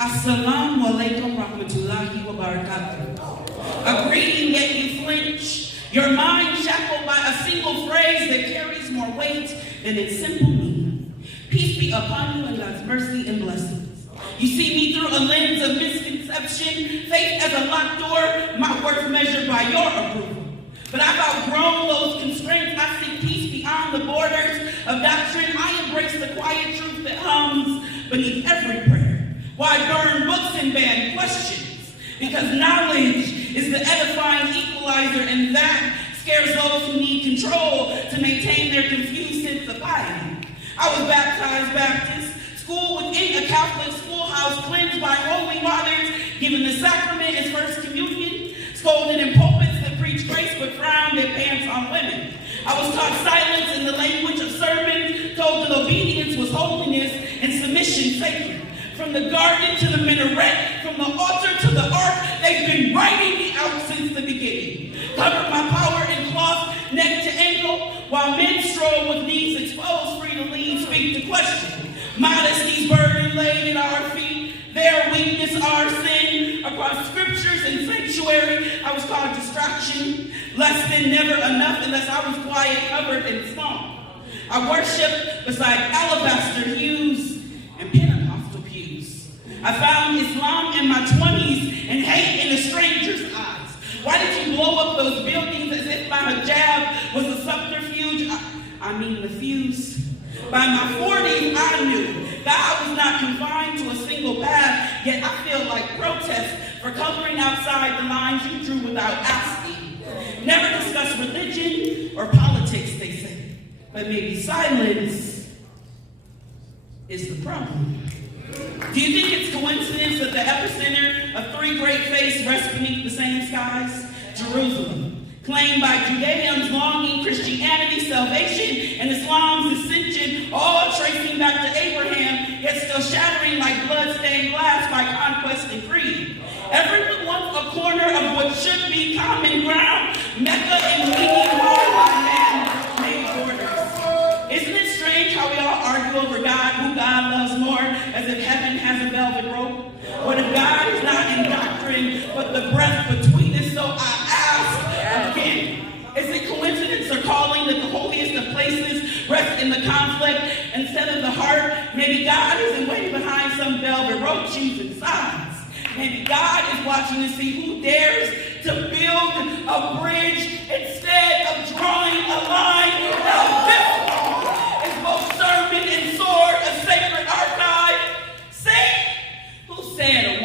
Assalamu alaikum rahmatullahi wa barakatuh. A greeting yet you flinch, your mind shackled by a single phrase that carries more weight than its simple meaning. Peace be upon you and God's mercy and blessings. You see me through a lens of misconception, faith as a locked door, my worth measured by your approval. But I've outgrown those constraints. I seek peace beyond the borders of doctrine. I embrace the quiet truth that hums beneath every prayer. Why burn books and ban questions? Because knowledge is the edifying equalizer, and that scares those who need control to maintain their confused sense of piety. I was baptized Baptist, schooled within a Catholic schoolhouse, cleansed by holy waters, given the sacrament as first communion, scolded in pulpits that preach grace but frowned at pants on women. I was taught silence in the language of sermons, told that obedience was holiness and submission sacred. From the garden to the minaret, from the altar to the ark, they've been writing me out since the beginning. Covered my power in cloth, neck to ankle, while men stroll with knees exposed, free to lead, speak to question. Modesty's burden laid at our feet, their weakness, our sin. Across scriptures and sanctuary, I was called distraction, less than never enough unless I was quiet, covered, and small. I worship beside alabaster hues and Pentecostal pews. I found Islam in my 20s and hate in a stranger's eyes. Why did you blow up those buildings as if my hijab was a subterfuge? I mean the fuse. By my 40s, I knew that I was not confined to a single path, yet I feel like protest for coloring outside the lines you drew without asking. Never discuss religion or politics, they say, but maybe silence is the problem. Do you think it's coincidence that the epicenter of three great faiths rests beneath the same skies? Jerusalem, claimed by Judaism's longing, Christianity, salvation, and Islam's ascension, all tracing back to Abraham, yet still shattering like blood-stained glass by conquest and creed. Everyone wants a corner of what should be common ground, Mecca and Medina by man-made borders. Isn't it strange how we all argue over God, who God loves more, as if heaven has a velvet rope? What if God is not in doctrine, but the breath between us? So I ask again, is it coincidence or calling that the holiest of places rest in the conflict instead of the heart? Maybe God isn't waiting behind some velvet rope choosing sides. Maybe God is watching to see who dares to build a bridge instead of drawing a line. Now this is both sermon and sword, a sacred archive. Say, who said